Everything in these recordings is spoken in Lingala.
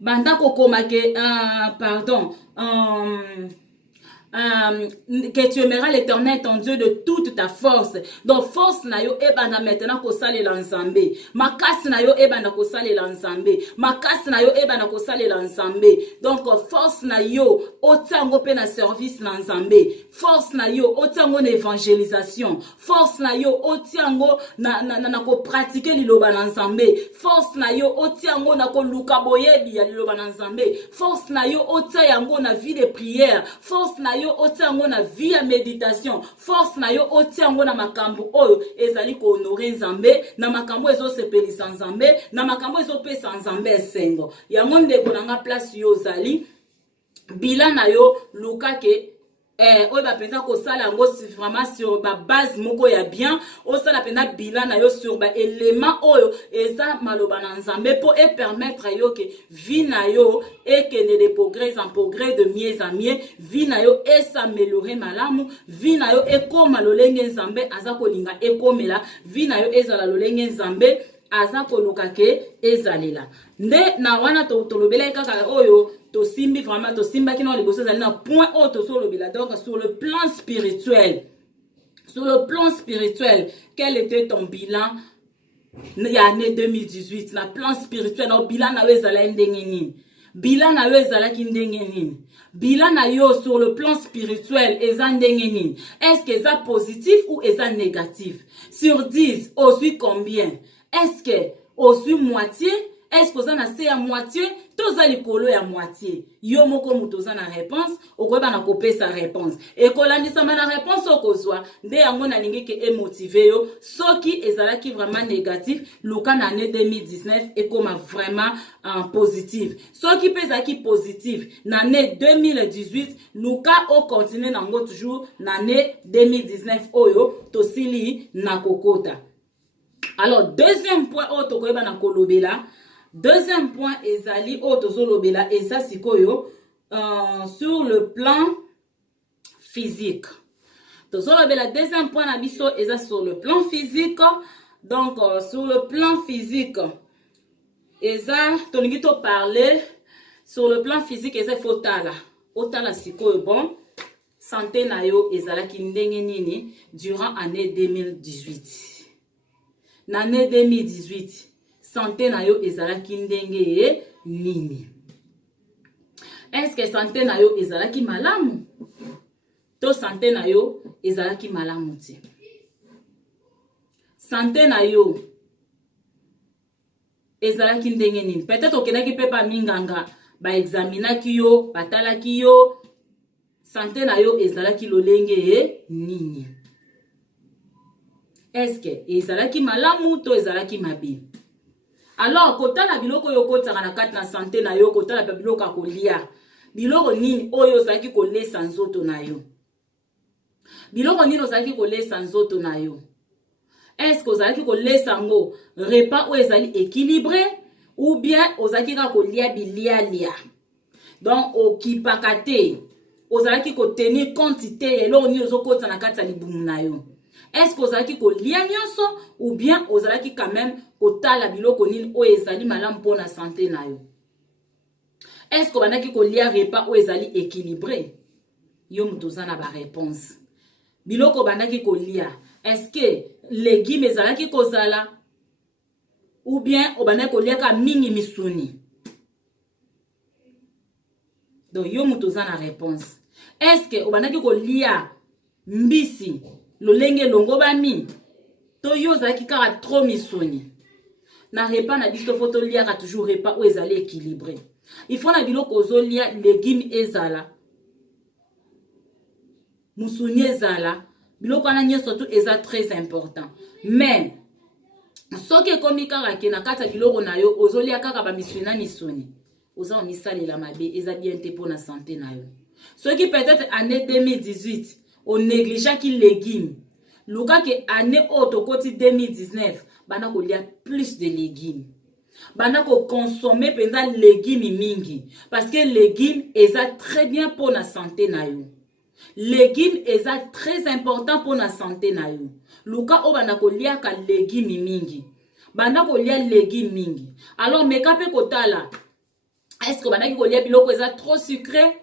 banda kokoma ke pardon que tu aimeras l'Éternel ton Dieu de toute ta force. Donc force na yo ebana maintenant ko sale l'ensemble. Makasi na yo ebana ko sale l'ensemble. Makasi na yo ebana ko sale l'ensemble. Donc force na yo otango pe na service l'ensemble. Force na yo otango na évangélisation. Force na yo otango na ko pratiquer liloba l'ensemble. Force na yo otango na ko luka boyebi ya liloba l'ensemble. Force na yo otango na vie de prière. Force na yo otango na vie ya méditation. Force na yo otango na makambo oyo ezali ko honorer Nzambe, na makambo ezo sepelisa Nzambe, na makambo ezo pesa Nzambe esengo. Ya monde ko nanga place yo zali bilan na yo luka ke oyo bapenza kosala yango vraiment sur ba base moko ya bien osala pena bilan na yo sur ba élément oyo eza maloba na Nzambe po et permettre yo ke vie na yo ekende de progrès en progrès, de mieux en mieux, vie na yo s'améliorer malamu, vie na yo ekoma lolenge Nzambe aza kolinga ekomela, vie na yo ezala lolenge Nzambe aza koluka ke ezalela. Nde na wana tolobela kaka oyo to simbi vraiment to simba ki na liboso ezali na point haut to solo bila. Donc sur le plan spirituel, quel était ton bilan ya année 2018 na plan spirituel? Na bilan na yo ezala ndenge nini? Bilan na yo ezala ki ndenge nini? Bilan na yo sur le plan spirituel eza ndenge nini? Est-ce que eza positif ou eza négatif? Sur 10, au suis combien? Est-ce que au suis moitié? Est-ce que vous avez à moitié? Tous les colo à moitié. Yo moko mutoza na réponse, okoba na kope sa réponse. Et kolandisa na réponse okozwa, nde yango na lingi ke emotivé yo, soki ezala ki vraiment négatif, luka na année 2019 et comme vraiment positif. Soki pesa ki positif, na année 2018, luka o continue nango toujours na année 2019 oyo, tosili na kokota. Alors, deuxième point otokoyeba na kolobela. Deuxième point, ezali otozolobela eza sikoyo sur le plan physique. Tozolobela deuxième point na biso eza sur le plan physique. Donc sur le plan physique, eza tolingi to parler sur le plan physique eza fotala. Otala sikoyo bon santé na yo ezalaki ndenge nini durant année 2018. Na année 2018 santé na yo ezalaki ndenge nini? Est-ce que santé na yo ezalaki malamu? To santé na yo ezalaki malamu ti? Santé na yo ezalaki ndenge nini? Peut-être okenaki pe pa minganga ba examinaki yo, batalaki yo. Santé na yo ezalaki lolenge nini? Est-ce que ezalaki malamu to ezalaki mabe? Alors, kotala biloko yo kotaka na kati na santé na yo, kotala pa biloko kolia. Biloko nini oyo ozalaki kolesa nzoto na yo? Biloko nini ozalaki kolesa nzoto na yo? Est-ce que ozalaki kolesa ngo repas ou ezali équilibré ou bien ozalaki ka kolia bilia? Donc okipaka te, ozalaki ko tenir quantité eloko nini ozokota na kati ya libumu na yo. Est-ce que ozalaki kolia nyonso ou bien ozalaki quand même kotala biloko nini oyo ezali malamu mpona santé na yo? Est-ce que bandaki kolia repas oyo ezali équilibré? Yo mutoza na ba réponse. Biloko bandaki kolia, est-ce que légumes ezalaki kozala ou bien obandaki kolia ka mingi misuni? Donc yo mutoza na réponse. Est-ce que obandaki kolia mbisi lolenge longo bami? To yo zaki kaka trop misuni. Na repas na biso photo lia ka toujours repas ou ezali équilibré. Il faut na biloko ozolia légumes ezala. Musuni ezala. Biloko na nyeso tout eza très important. Mais soki komi kaka ke na kata biloko na yo ozolia kaka ba misuni na misuni. Oza misalela mabe eza bien te pour na santé na yo. Soki peut-être année 2018 on négligea ki légumes. Luka ke année auto koti 2019 bana ko lia plus de légumes. Bana ko consommer penza légumes mingi parce que légumes eza très bien pour la santé na yo. Légumes eza très important pour la santé na yo. Luka o bana ko lia ka légumes mingi. banda kolia légumes mingi. Alors meka pe kotala, est-ce que banda ki kolia biloko eza trop sucré?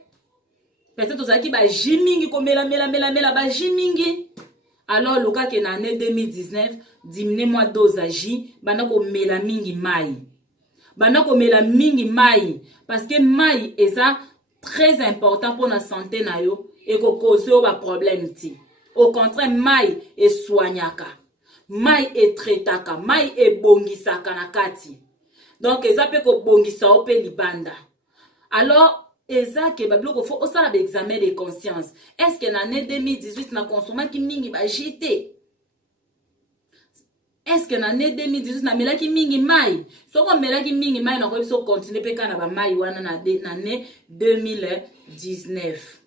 Peut-être ozaki ba jus mingi ko mela ba jus mingi. Alors loka ke na année 2019 diminuer moi dose à jus, banda ko mela mingi mai. Banda ko mela mingi mai parce que mai eza très important pour la santé na yo et ko cause ba problème ti. Au contraire, mai e soignaka. Mai e traitaka. Mai e bongisaka na kati. Donc, eza pe ko bongisa o pe libanda. Alors, eza ke babiloko fo osala ba examen de conscience. Est-ce que na année 2018 na consommaki mingi ba jité? Est-ce que na année 2018 na melaki mingi mai? Soko melaki mingi mai na ko biso continuer pe kana ba mai wana na année 2019.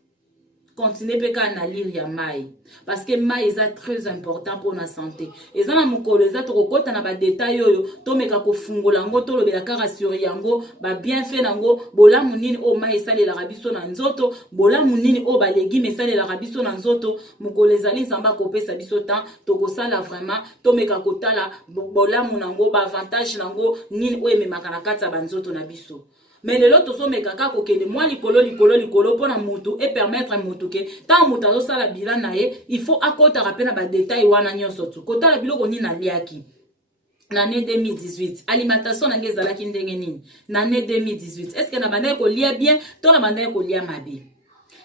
Continuez peka na lire ya mai parce que mai est très important pour la santé. Et ça na mukolo eza to kokota na ba détail yoyo to meka ko fungola ngo to lobela kara sur yango ba bien fait nango bolamu nini o mai sale la rabiso na nzoto bolamu nini o ba légumes sale la rabiso na nzoto mukolo ezali samba ko pesa biso temps to ko sala vraiment to meka ko tala bolamu nango ba avantage nango nini o ememaka na kata ba nzoto na biso. Mais le lot tozo mekaka kokende moi likolo pona mutu et permettre mutu ke tant mutu azosala bilan na ye il faut akota rapena ba détail wana nyonso tu kota la biloko ni na liaki na année 2018 alimentation na ngezalaki ndenge nini na année 2018 est-ce que na banda ko lia bien to na banda ko lia mabe.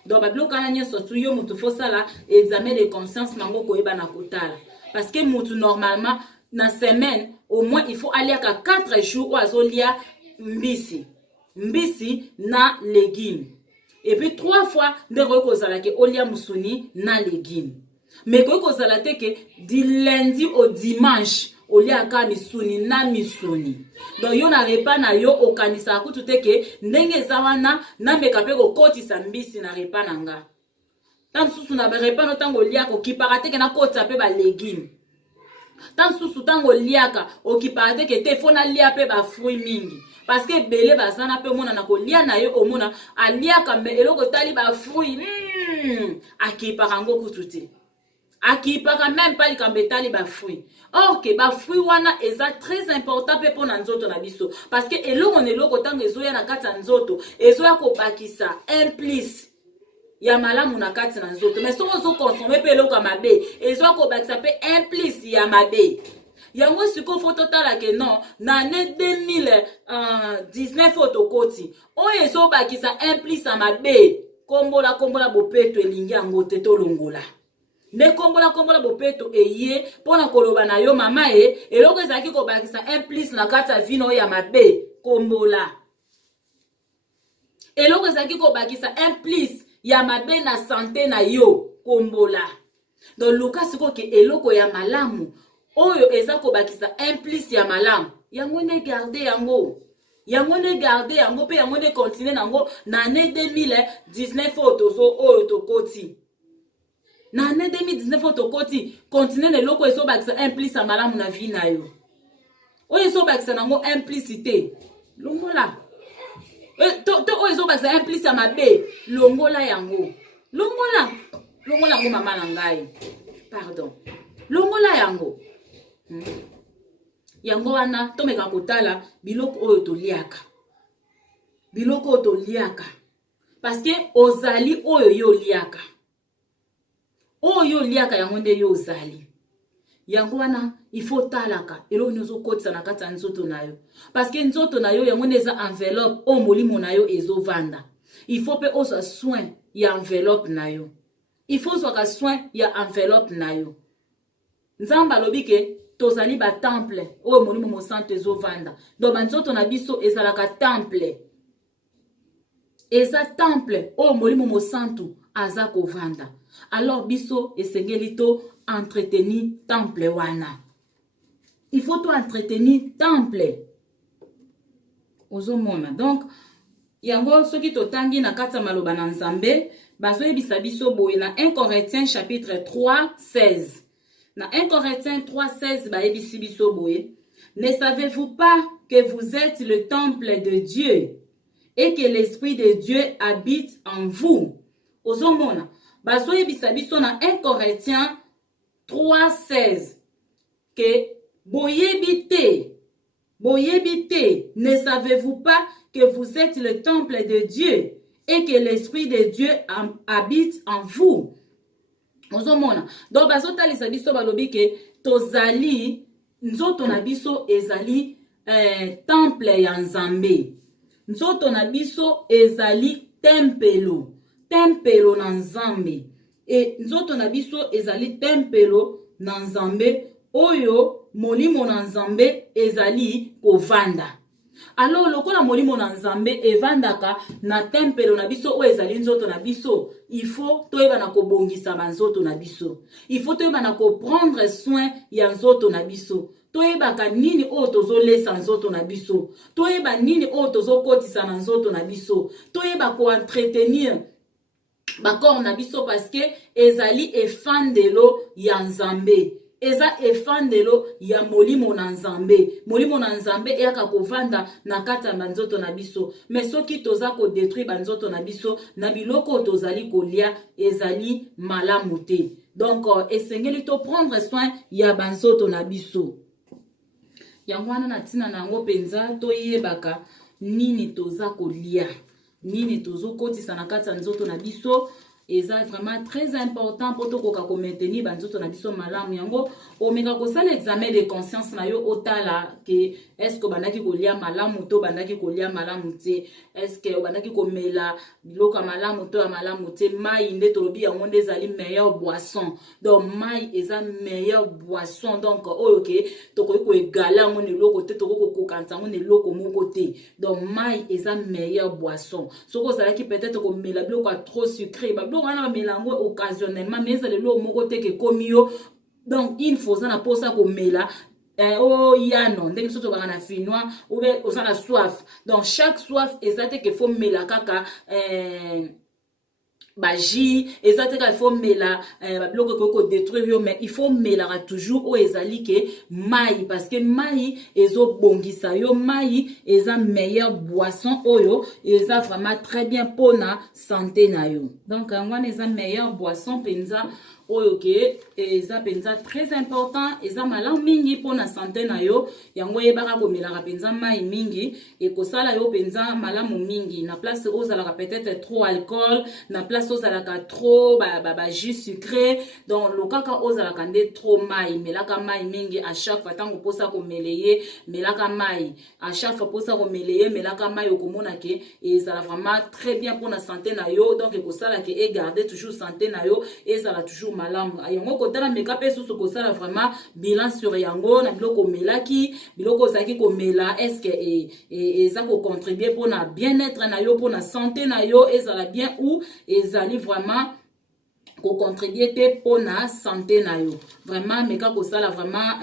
Donc ba biloko na nyonso tu yo mutu faut sala examen de conscience nango ko eba na kotala parce que mutu normalement na semaine au moins il faut aller à 4 jours ou azolia mbisi na légumes. Et puis 3 fois de rekozala ke olia musuni na légumes. Mais ko kozala te ke du lundi au dimanche olia ka misuni na misuni. Donc yo na repas na yo okanisa kutu te ke ndenge zawana na meka pe ko kotisa mbisi na repas nanga. Tant susu na repas no tango lia ko kipara ke na kotisa pe ba légumes. Tant susu tango liaka okipara ke te fona lia pe ba fruits mingi. Parce que belé bazana pe mona na ko lia na yo omona alia kambe eloko tali ba fruit akipa kango kututi akipa ka même pas likambe tali ba fruit. Or que ba fruit wana eza très important pe pona nzoto na biso parce que eloko tango ezoya na kata nzoto ezoya ko bakisa implice ya malamu na kati na nzoto mais soko zo consommer pe eloko mabe ezoya ko bakisa pe implice ya mabe. Yango siko photo tala ke non na année 2019 photokoti o yeso bakisa implice mabe kombola bopeto elingi yango te to longola ne kombola bopeto eye pona koloba na yo mama eloko ezaki ko bakisa implice na kata vino ya mabe kombola eloko ezaki ko bakisa implice ya mabe na santé na yo kombola. Donc Lucas siko ke eloko ya malamu oyo eza ko bakisa implice ya malamu yango ne garder yango pe yango ne continuer nango na année 2019 oyo tokoti na année 2019 tokoti continuer ne loko eso bakisa implice ya malamu na vie na yo oyo eso bakisa nango implicité longola to oyo eso bakisa implice ya mabe longola yango mama na ngai pardon longola yango. Yango wana tomeka kotala biloko oyo toliaka parce que ozali oyo yo liaka yango nde yo ozali yango wana il faut talaka eloko nyozo kotisa na kati ya nzoto na yo parce que nzoto na yo yango nde eza enveloppe o molimo na yo ezovanda il faut pe ozwa soin ya enveloppe na yo nzamba alobi ke tozali ba temple oyo molimo mo santo ezovanda donc banzoto na biso ezalaka temple oyo molimo mo santo aza kovanda. Alors biso esengeli to entretenir temple wana il faut to entretenir temple ozomona. Donc yango soki totangi na kati ya maloba na Nzambe bazoyebisa biso boye na 1 Corinthiens chapitre 3:16. Dans 1 Corinthiens 3:16, baebisi biso boye. Ne savez-vous pas que vous êtes le temple de Dieu et que l'Esprit de Dieu habite en vous? Ozomona, bazoyebisa biso na 1 Corinthiens 3:16 que boyebi te, ne savez-vous pas que vous êtes le temple de Dieu et que l'Esprit de Dieu habite en vous? Ozomona. Donc, bazotalisa biso balobi ke tozali, nzoto na biso ezali temple ya Nzambe. Nzoto na biso ezali tempelo na Nzambe. Et nzoto na biso ezali tempelo na Nzambe oyo molimo na Nzambe ezali kovanda. Alors lokola molimo na Nzambe evandaka na tempelo na biso o ezali nzoto na biso, il faut toyeba na kobongisa banzoto na biso. Il faut toyeba na ko prendre soin ya nzoto na biso. Toyeba ka nini o tozolesa nzoto na biso. Toyeba nini o tozokotisa na nzoto na biso. Toyeba ko entretenir bakor na biso parce que ezali efandelo ya Nzambe. Eza efandelo ya molimo na Nzambe. Molimo na Nzambe eyaka kovanda na kati ya banzoto na biso. Mais soki toza ko détruire banzoto na biso na biloko tozali kolia ezali malamu te. Donc esengeli to prendre soin ya banzoto na biso. Yango wana na tina nango penza toyebaka nini toza kolia. Nini tozo kotisa na kati ya nzoto na biso. Eza vraiment très important pour to koka ko maintenir banzoto na biso malamu yango omeka ko sala examen de conscience na yo otala ke est-ce que bandaki kolia malamu to bandaki kolia malamu te, est-ce que bandaki komela biloko malamu to malamu te. Mai nde tolobi yango nde ezali meilleure boisson. Donc mai eza meilleure boisson. Donc oyo ke tokoki ko egala ngo ne loko te tokoko kokanta ngo ne loko moko te. Donc mai eza meilleure boisson. Soko zalaki peut-être komela biloko trop sucré donc on a mélange occasionnellement mais ça le lot moko te ke komi yo. Donc il faut ça na posa ko mela oh yano ndenge soto bana na finwa ou bien on a soif. Donc chaque soif ezate ke faut mela kaka baji ezate ka faut mela ba bloque ko détruire yo mais il faut mela toujours o ezali ke mai parce que mai ezo bongisa yo mai eza meilleure boisson oyo eza vraiment très bien pour na santé na yo. Donc ngwana eza meilleure boisson penza oyo ke eza penza très important eza malamu mingi pour na santé na yo yango yebaka komela penza mai mingi et kosala yo penza malamu mingi na place ozala peut-être trop alcool na place ozala ka trop ba jus sucré. Donc lokaka ozala kande trop mai melaka mai mingi à chaque fois tango posa ko meleye melaka mai à chaque fois posa ko meleye melaka mai okomona ke ezala vraiment très bien pour na santé na yo. Donc kosala ke e garder toujours santé na yo ezala toujours malamu yango kotala meka pe susu kosala vraiment bilan sur yango na biloko melaki biloko zaki ko mela est-ce que eza ko contribuer pour na bien-être na yo pour na santé na yo ezala bien ou ezali vraiment ko contribuer te pour na santé na yo. Vraiment meka kosala vraiment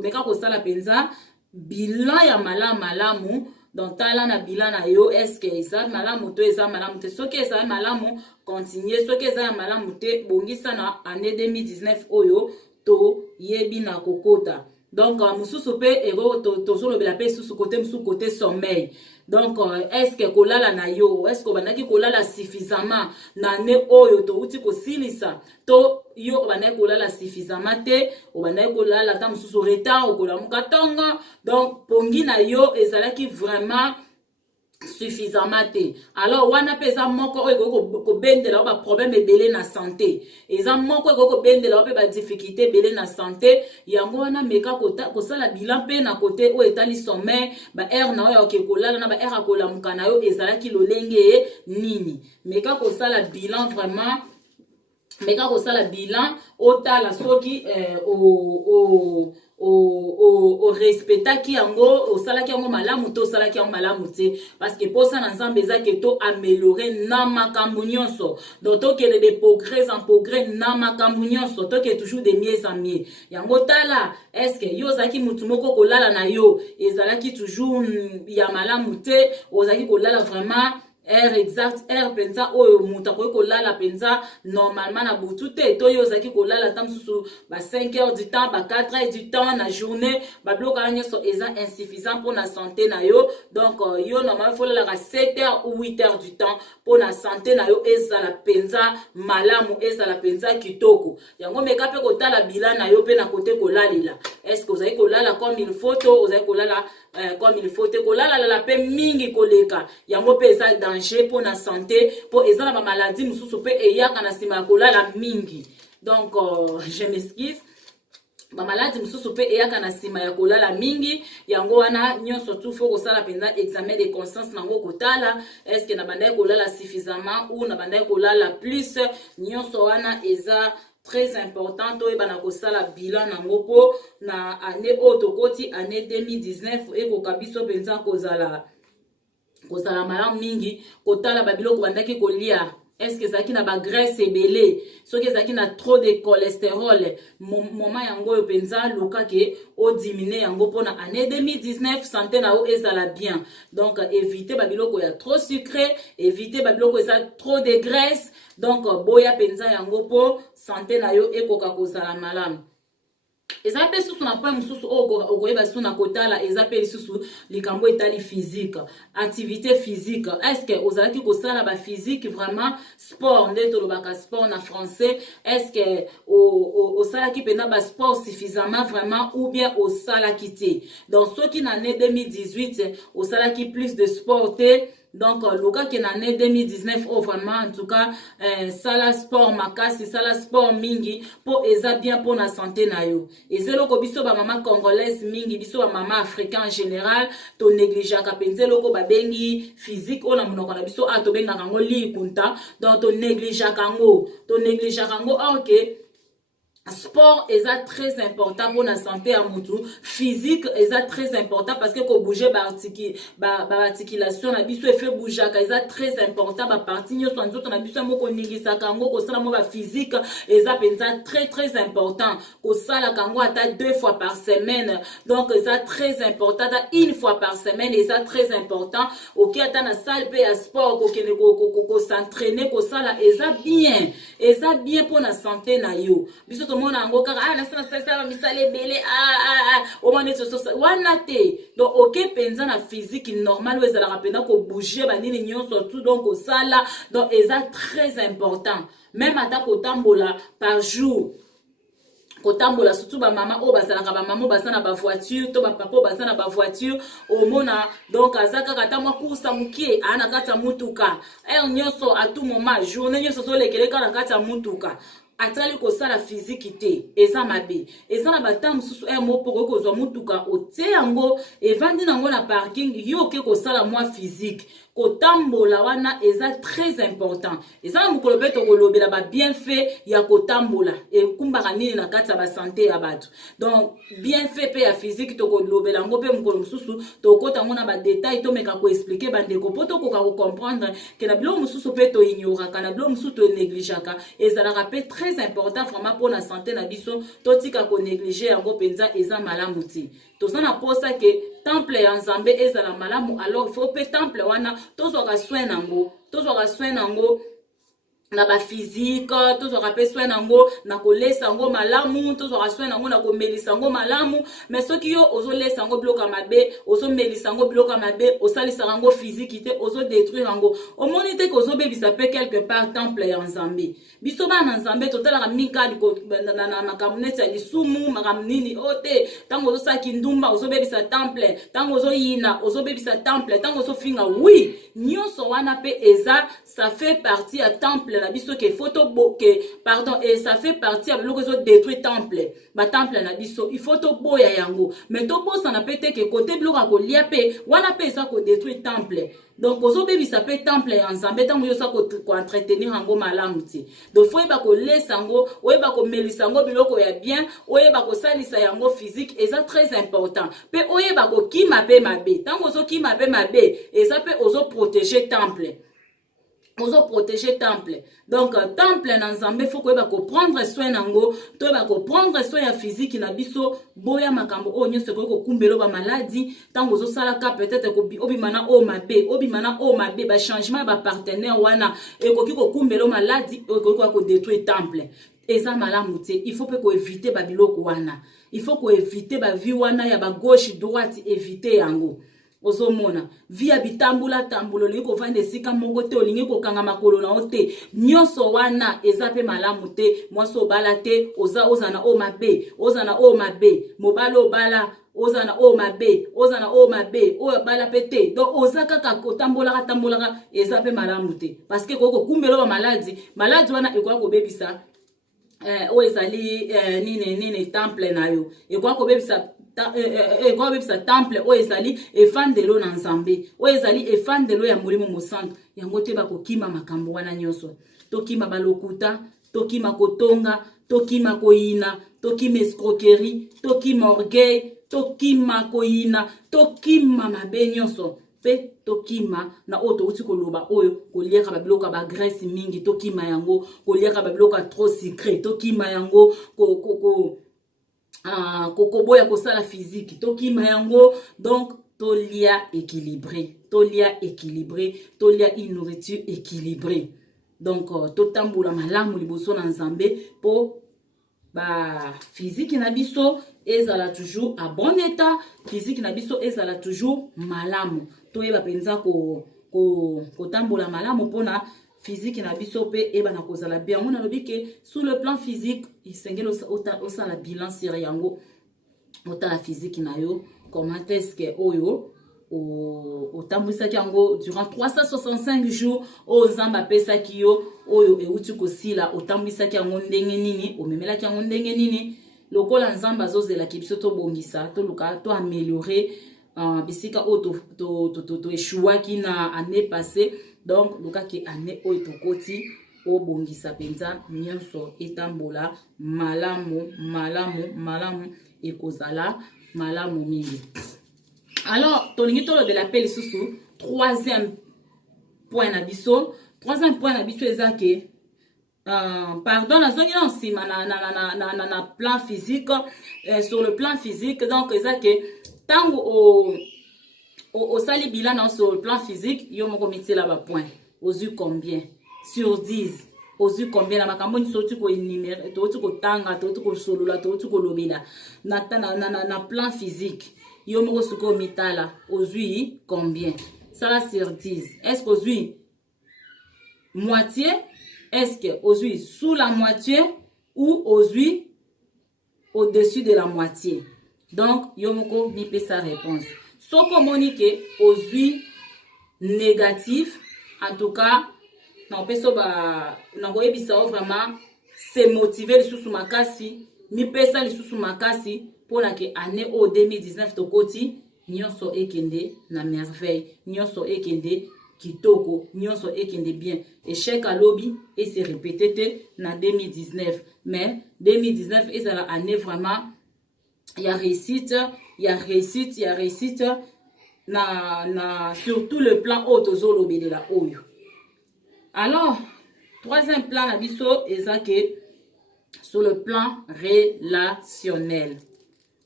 meka kosala penza bilan ya malamu. Donc tala na bilan na yo est-ce que eza malamu to eza malamu te. Soki eza malamu continuer, soki eza malamu te bongisa na année 2019 oyo to yebi na kokota. Donc mususu pe ego tozolo bela pe susu côté sommeil. Donc est-ce que kolala na yo est-ce que banaki kolala suffisamment na ne oyo to uti ko silisa to yo banaki kolala suffisamment te o banaki kolala ta mususu retard o kola mukatonga. Donc pongi na yo ezalaki vraiment suffisamment te. Alors wana pesa moko oyo ko bendela ba problème ebele na santé eza moko ko bendela pe ba difficulté ebele na santé yango wana meka ko sala bilan pe na côté o etali sommeil ba air na oyo ke kolala na ba air akola mukana yo ezalaki lolenge nini meka ko sala bilan vraiment meka ko sala bilan otala soki o respectaki yango o salaki yango malamu to salaki yango malamu te parce que pour ça na Nzambe ezaki to améliorer na makambo nyonso. Donc to ke de progrès en progrès na makambo nyonso to ke toujours de mieux en mieux yango tala est-ce que yo zaki mutu moko kolala na yo ezalaki toujours ya malamu te ozaki kolala vraiment heure exact, heure penza oyo muta ko kolala penza normalement na butu te to yo zaki kolala tam susu ba 5 heures du temps ba 4 heures du temps na journée ba bloka nyoso eza insuffisant pour na santé na yo. Donc yo normalement faut la 7 heures ou 8 heures du temps pour na santé na yo ezala penza malamu ezala penza kitoko. Yango meka pe kotala bilan na yo pe na kote kolalila. Est-ce que vous avez kolala comme il faut to vous avez kolala comme il faut te kolala la pe mingi koleka yango pe eza danger pour na santé pour eza na ba maladie mususu pe eyaka na sima kolala mingi. Donc je m'excuse ba maladie mususu pe eyaka na sima ya kolala mingi yango wana nyonso tu faut kosala penza examen de conscience nango kotala est-ce que na banda kolala suffisamment ou na banda kolala plus nyonso wana eza très important to ebana kosala bilan nango po na année otokoti année 2019 eko kabiso penza kozala malamu mingi kotala babiloko bandaki kolia. Est-ce que ça qui n'a pas graisse ebele so que ça qui n'a trop de cholestérol moment yango yo penza luka ke o diminuer yango pona année 2019 santé na o ezala bien. Donc éviter babiloko ya trop sucré, éviter babiloko ya trop de graisse. Donc boya penza yango po santé na yo ekoka kozala malamu. Ezape susu na pa mususu okoyeba susu na kotala ezape susu likambo etali physique, activité physique. Est-ce que ozalaki kosala ba physique vraiment sport ndeto lobaka sport na français? Est-ce que osalaki pena ba sport suffisamment vraiment ou bien osalaki te? Dans ce qui en année 2018 osalaki plus de sport te. Donc, le cas qui est en année 2019, vraiment, en tout cas, sala sport makasi, sala sport mingi, pour eza bien pour la santé na yo. Et c'est loko biso ba maman congolaise mingi, biso ba maman africain en général, to négligea kapenze loko ba bengi physique, on a monoko na biso a to benga kango li kunta, donc to négligea kango, ok. Sport est très important pour la santé à mutu. Physique est très important parce que ko bouger ba articulation na biso fait bouger ka est très important ba partie nyo so nzoto na biso moko ningisa kango ko sala mo ba physique est très important ko sala kango ata 2 fois par semaine. Donc est très important une fois par semaine est très important. OK ata na salle pe ya sport ko s'entraîner ko sala est bien pour la santé na yo. Biso mona ngo kaka na sana misale bele o mane so wana te. Donc OK penza na physique normal ou ezala rapenda ko bouger ba nini nyonso tout donc au sala donc eza très important même ata ko tambola par jour kotambola surtout ba mama o bazalaka ba mama bazana ba voiture to ba papa bazana ba voiture o mona donc azaka kata mwa kusa mukie ana kata mutuka nyonso à tout moment journée nyonso so lekeleka na kata mutuka atali kosala physique te eza mabe eza na batam susu mo poko kozwa mutuka otie yango evandi nango na parking yo ke kosala mwa physique kotambola wana eza très important eza na mokolo pe tokolobela ba bienfait ya kotambola ekumbaka nini na kati ya ba santé ya bato. Donc bienfait pe ya physique tokolobela yango pe mokolo mosusu tokota ngo na ba détail tomeka ko expliquer bandeko po tokoka ko comprendre ke na bilo mosusu pe to ignoraka na bilo mosusu to négligeaka ezalaka pe très important vraiment pour la santé na biso totika ko négliger yango penza eza malamu ti. Tozana posa ke temple ya Nzambe ezala malamu alors faut pe temple wana tozwaka soin nango na ba physique tozwaka pe soin nango na kolesa ngo malamu tozwaka soin nango na komelisa ngo malamu mais soki yo ozolesa ngo bloka mabe ozomelisa ngo bloka mabe osalisa ngo physique te ozo détruire ngo omoni te ko zobebisa pe quelque part temple ya Nzambe biso bana Nzambe totalaka mikali ko na makamneti ya lisumu makamnini ote tango ozosaki ndumba ozobebisa temple tango ozoyina ozobebisa temple tango ozofinga oui nyonso wana pe eza ça fait partie ya temple na biso ke photo boke pardon et ça fait partie ya biloko zo détruire temple ba temple na biso il faut to boya yango mais to bosa na pete ke côté biloko ko lia pe wana pe eza ko détruire temple. Donc ozo bebisa pe temple ya Nzambe tango yo sa ko entretenir yango malamu ti. Donc faut yeba ko lesa yango oyeba ko melisa yango biloko ya bien oyeba ko salisa yango physique eza très important pe oyeba ko kima pe mabe tango ozo kima pe mabe eza pe ozo protéger temple. ozo protéger temple. Donc temple na nzambe faut koyeba ko prendre soin nango, to ba ko prendre soin ya physique na biso, boya makambo o nyose ko kumbelo ba maladie, tango ozo sala ka peut-être ko obimana o mabe, ba changement ba partenaire wana e ko kiko kumbelo maladie e ko détruire temple. Eza malamu te, il faut pe ko éviter ba biloko wana. Il faut ko éviter ba vie wana ya ba gauche droite, éviter yango. Ozomona via bitambula tambulo liko vande sika moko te olingi ko kanga makolo na ote nyonso wana ezape malamu te mwaso bala te ozana o mabe mobalo bala ozana o mabe o bala pete donc ozaka ka tambolaka ezape malamu te parce que koko kumbelo ba maladi wana ekwa ko bebisa o ezali nini temple na yo ekwa ko bebisa kwa bebisa temple o ezali efandelo na nzambe o ezali efandelo ya molimo mosantu yango te bakokima makambo wana nyonso tokima balokuta tokima kotonga tokima koyina tokima escroquerie tokima orgueil tokima koyina tokima mabe nyonso pe tokima na oto uti koloba oyo koliaka babiloko ba graisse mingi tokima yango koliaka babiloko trop secret tokima yango kokoboya kosala physique tokima yango donc tolia équilibré tolia une nourriture équilibrée donc totambula malamu liboso na nzambe po ba physique na biso ezala toujours à bon état physique na biso ezala toujours malamu toyeba penza ko tambola malamu pona physique na biso pe eba na kozala bien on alobi ke sur le plan physique isengelo osa la bilan sur yango ota la physique na yo comment est-ce que oyo o tambisa yango durant 365 jours o zamba pesa kiyo oyo euti kosila o tambisa yango ndenge nini o memela yango ndenge nini lokola nzamba zozela kibiso to bongisa to luka to améliorer bisika o to échouaki na année passée. Donc, luka ki ane oyo tokoti o bongisa penza nyonso etambola malamu ekozala malamu mingi. Alors, tolingi tolo de l'appel lisusu troisième point na biso ezake pardon nazongi na nsima na plan physique sur le plan physique donc ezake tango au sali bilan sur le plan physique, yo moko mitela ba point. Aux yeux combien? Sur 10. Aux yeux combien? Na makambo ni sotu ko énumérer, to ko tanga, to ko solula, to ko lobela. Na plan physique, yo moko suko mitala. Aux yeux combien? Ça là sur 10. Est-ce qu'aux yeux moitié? Est-ce que aux yeux sous la moitié ou aux yeux au-dessus de la moitié? Donc, yo moko mi pe sa réponse. Soko monique aux yeux négatifs, en tout cas, non peso ba nango ebisa vraiment se motiver les sous makasi, mi pesa les sous makasi pour la que année au 2019 tokoti nyonso ekende na merveille, nyonso ekende kitoko, nyonso ekende bien. Échec à lobby et se répété na 2019, mais 2019 est la année vraiment il y a réussite sur tout le plan autozolo belela oyo. Alors, troisième plan la biso ezake sur le plan relationnel.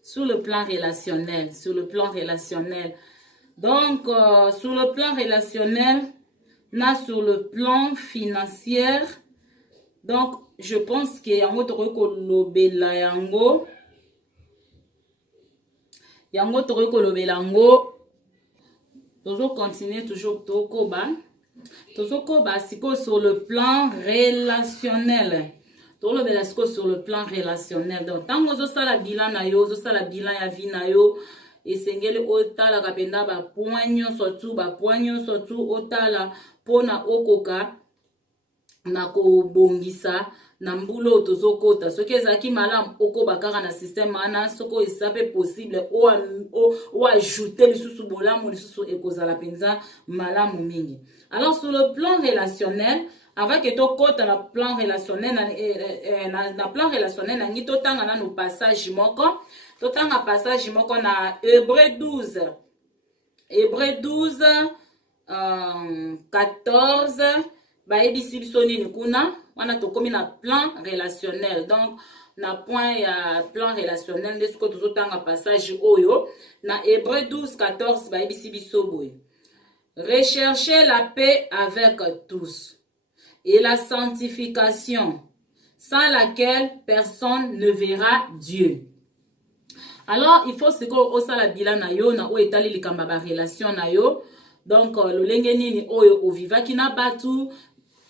Sur le plan relationnel. Donc, sur le plan relationnel, sur le plan financier, donc, je pense que yango toko lobela yango toko lobela yango toujours continuer toujours tokoba siko sur le plan relationnel. Tolo bela siko sur le plan relationnel. Donc tango zo sala bilan na yo, zo sala bilan ya vie na yo, esengeli otala kapenda ba poinyo surtout otala pona okoka na kobongisa na mbulo tozokota soki ezaki malamu okoba kaka na système ana soko esape possible o ajouter lisusu bolamu lisusu ekozala penza malamu mingi. Alors sur le plan relationnel, avant que to kota na plan relationnel na plan relationnel na ngi totanga na no passage moko na Hébreux 12 14 bayebisi biso nini kuna wana tokomi na plan relationnel. Donc na point ya plan relationnel nde siko tozotanga passage oyo na Hébreu 12:14 bayebisi biso boye. Recherchez la paix avec tous et la sanctification, sans laquelle personne ne verra Dieu. Alors, il faut que osa la bila na yo na o etali likamba ba relation na yo. Donc, lolenge nini oyo ovivaki na batu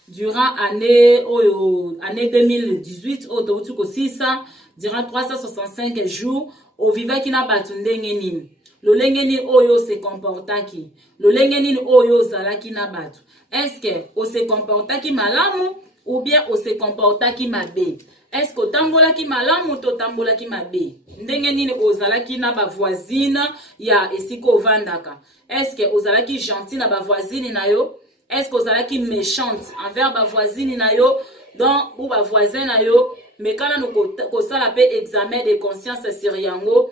durant année 2018 oyo to sisa durant 365 jours ovivaki na batu ndenge nini. Lolenge nini oyo se comportaki. Lolenge nini oyo zalaki na batu. Est-ce que o se comportaki malamu ou bien o se comportaki mabe? Est-ce que tambolaki malamu to tambolaki mabe? Ndenge nini ozalaki na ba voisine ya esiko ovandaka? Est-ce que ozalaki gentil na ba voisine na yo? Est-ce que ozalaki méchante envers ba voisine na yo? Donc ou ba voisin na yo, mais kana no ko sala pe examen de conscience sur yango.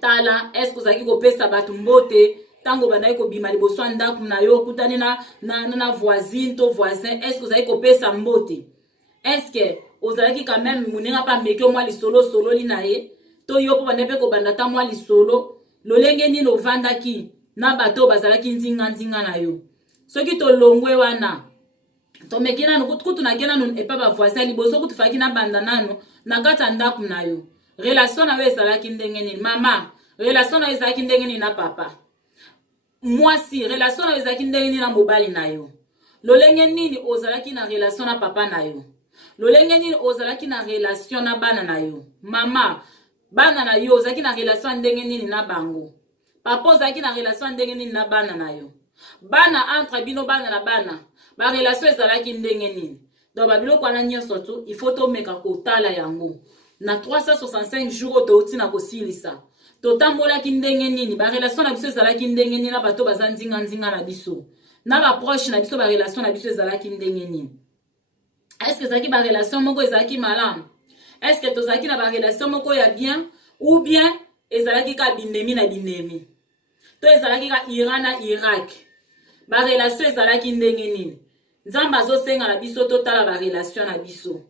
Tala, est-ce que ozalaki ko pesa batu mbote? Tango banayi ko bima liboso ndaku na yo kutani na voisine to voisin, est-ce que ozalaki ko pesa mbote? Est-ce que ozalaki quand même muninga pa meke mwa lisolo solo linaye to yo po banepe ko bandata mwa lisolo lolenge ni lovandaki na bato bazalaki nzinga na yo soki to longwe wana to mekina no kutu na kena no epa ba voisin liboso kutu faki na banda nano na kata ndaku na yo relation na we ezalaki ndenge nini mama relation na ezalaki ndenge nini na papa mwasi relation na ezalaki ndenge nini na mobali na yo lolenge nini ozalaki na relation na papa na yo lolenge nini ozalaki na relation na bana na yo mama bana na yo ozalaki na relation ndenge nini na bango papa ozalaki na relation ndenge nini na bana na yo bana entre bino bana na bana ba relation ezalaki ndenge nini donc babilo kwa na nyonso tu il faut to meka kotala yango na 365 jours to utina kosilisa to tambolaki ndenge nini ba relation na biso ezalaki ndenge nini na bato bazanzinga na biso na ba proche na biso ba relation na biso ezalaki ndenge nini. Est-ce que zaki ba relation moko ezalaki malamu? Est-ce que tozalaki na ba relation moko ya bien ou bien ezalaki ka binemi na binemi? To ezalaki ka Iran na Irak. Ba relation ezalaki ndenge nini? Nzamba azosenga na biso totala ba relation na biso.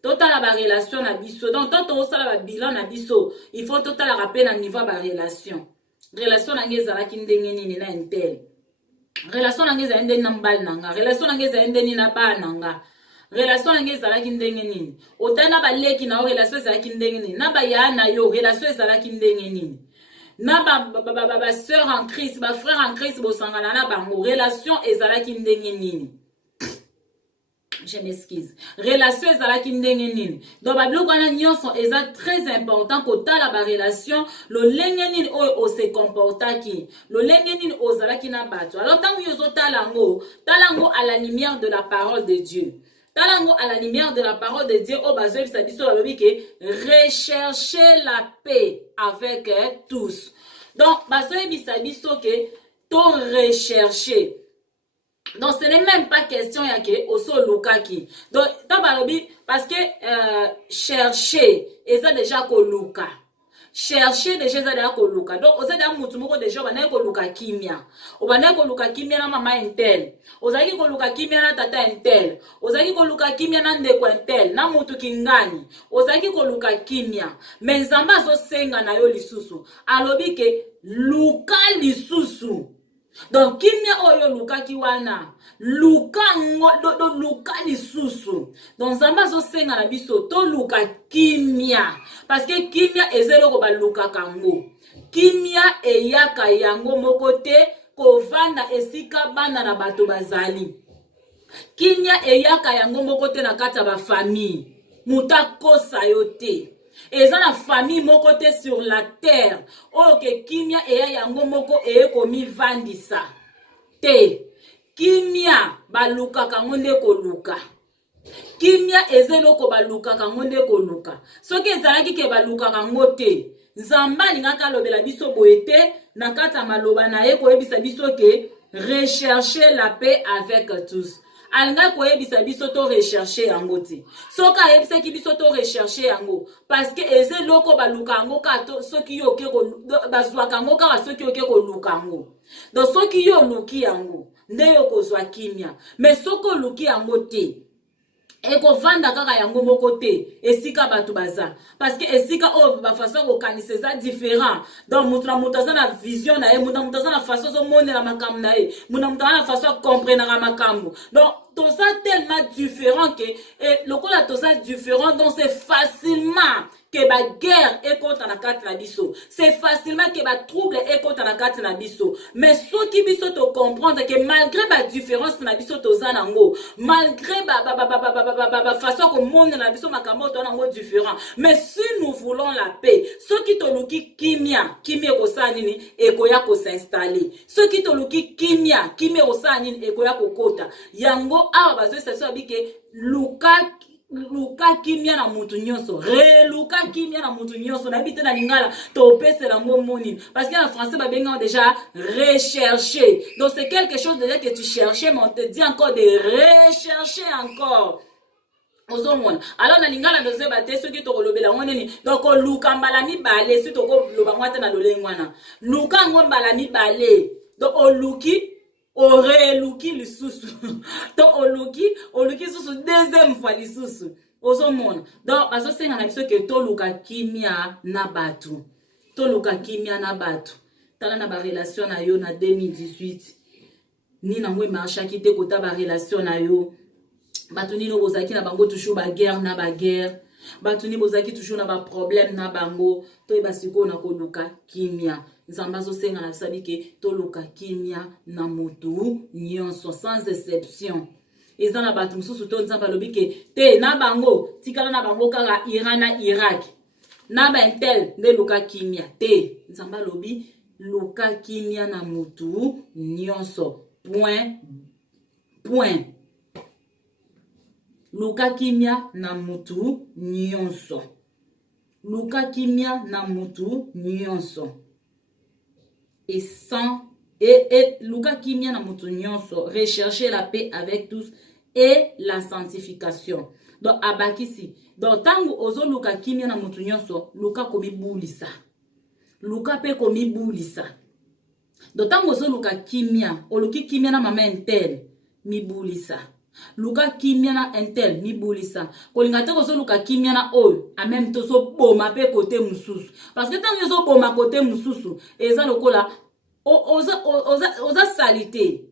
Totala ba relation na biso. Donc tant on sala ba bilan na biso, il faut totala rappeler na niveau ba relation. Relation na ngezalaki ndenge nini na intel. Relation na ngeza ndenge na mbali nanga. Relation na ngeza ndenge na ba nanga. Relation na ngezalaki ndenge nini otana baleki na relation ezalaki ndenge nini na ba ya na yo relation ezalaki ndenge nini na ba sœur en Christ ba frère en Christ bo sangana na bango relation ezalaki ndenge nini. Je m'excuse. Relation ezalaki ndenge nini. Donc babiloko na nyonso eza très important ko tala ba relation lo lenge nini o se comportaki lo lenge nini ozalaki na bato. Alors tant yo zo talango à la lumière de la parole de Dieu. Talango à la lumière de la parole de Dieu au bazoi bisabiso balobi ke rechercher la paix avec tous. Donc bazoi bisabiso ke to rechercher. Donc ce n'est même pas question ya ke oso lukaki. Donc ta balobi parce que chercher eza déjà ko luka. Chercher déjà eza déjà ko luka. Donc oza da mutu moko déjà bana ko luka kimia. Obana ko luka kimia na mama intel. Ozaki ko luka kimia na tata intel. Ozaki ko luka kimia na ndeko intel na mutu kingani. Ozaki ko luka kimia. Menzamba zo senga na yo lisusu. Alobi ke luka lisusu. Donc kimia oyo luka kiwana luka do luka lisusu. Donc zamba zo senga na biso to luka kimia parce que kimia ezelo ko ba luka kango. Kimia eyaka yango mokote ko vanda esika banda na bato bazali. Kimia eyaka yango mokote na kata ba famille. Muta kosa yote. Eza na famille moko te sur la terre. Ok, kimia eya yango moko eye komi vandisa. Te. Kimia baluka kangonde ko luka. Kimia ezeloko baluka kangonde ko luka. Soki ezalaki ke baluka kango te. Nzamba lingaka lobela biso boete na kata maloba na ye koyebisa biso ke rechercher la paix avec tous. Alanga koyebisa biso to rechercher yango te. Soka yebisa ki biso to rechercher yango parce que eze loko baluka yango ka to soki yoke ko bazwa kango ka soki yoke ko luka yango. Donc soki yo luki yango nde yo kozwa kimia. Mais soko luki yango te, ekovanda kaka yango moko te esika bato baza, parce que esika o ba façon ko kanisa za différent. Donc mutu na mutu aza na vision na ye, mutu na mutu aza na façon zo monela makambo na ye, mutu na mutu aza na façon comprendre makambo. Donc tout ça tellement différent que lokola tout ça différent, donc c'est facilement que ba guerre ekota na kati na biso, c'est facilement que ba trouble ekota na kati na biso. Mais soki biso to comprendre que malgré ba différence na biso toza nango, malgré ba façon ko monde na biso makambo to nango différent, mais si nous voulons la paix, soki to luki kimia ko sa nini ekoya ko s'installer, soki to luki kimia ko sa nini ekoya ko kota yango. Awa bazo sasa bike luka kimia na mutu nyonso, luka kimia na mutu nyonso na bite na lingala to pese la moni, parce que en français ba benga déjà rechercher. Donc c'est quelque chose déjà que tu cherchais, mais on te dit encore de rechercher encore. Alors na lingala ndoze bate soki to kolobela ngoneni, donc luka mbala mibale si to ko loba ngwata na lolengwana, luka ngombala mibale, donc oluki oreluki lisusu to oluki susu deuxième fois lisusu ozomona. Donc bazo senga na biso ke to luka kimia na batu, to luka kimia na batu. Tala na ba relation na yo na 2018 ni na ngwe marcha ki te kota ba relation na yo, batu ni no bozaki na bango toujours ba guerre na ba guerre, batu ni bozaki toujours na ba problème na bango, to e basiko na ko luka kimia. Nzamba zo senga na sabi ke to luka kimia na mutu nyonso sans exception. Eza na batu mususu to nzamba lobi ke te na bango tikala na bango kaka Iran na Irak na ba intel nde luka kimia te. Nzamba lobi luka kimia na mutu nyonso. Point. Luka kimia na mutu nyonso. Luka kimia na mutu nyonso. Et luka kimia na mutu nyonso, rechercher la paix avec tous et la sanctification. Donc abakisi, donc tangu ozo luka kimia na mutu nyonso, luka komi bulisa, luka pe komi bulisa. Donc tangu ozo luka kimia, oluki kimia na mama entel mi bulisa, luka kimia na entel mi bulisa. Kolinga te ozo luka kimia na oyo a même to so boma pe côté mususu, parce que tangu ozo boma côté mususu eza lokola oza salite,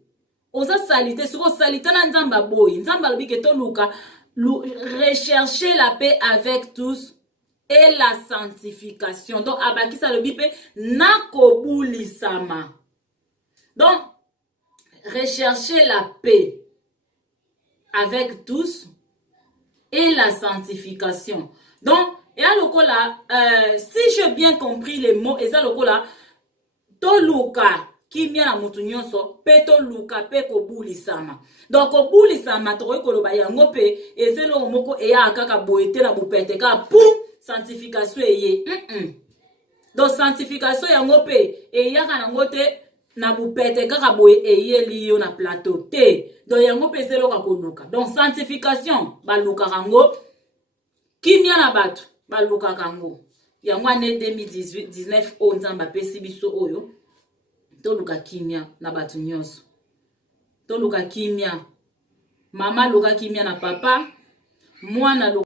siko salite na nzamba boy, nzamba lobi ke to luka rechercher la paix avec tous et la sanctification. Donc abakisa lobi pe nako bulisama. Donc rechercher la paix avec tous et la sanctification. Donc et à lokola si j'ai bien compris les mots, et ça lokola to luka kimia na mutu nyonso pe to luka pe ko bulisama. Donc ko bulisama to ko loba yango pe ezelo moko eya kaka boete na bupete ka pou sanctification eye. Donc sanctification yango pe eya kana ngote na bupete kaka boye eye liyo na plateau te. Donc yango pe ezelo ka ko luka. Donc sanctification ba luka rango, kimia na batu ba luka kango. Yango ane 2018-19 o nzamba pesi biso oyo to luka kimia na batu nyonso, to luka kimia mama luka kimia na papa, mwana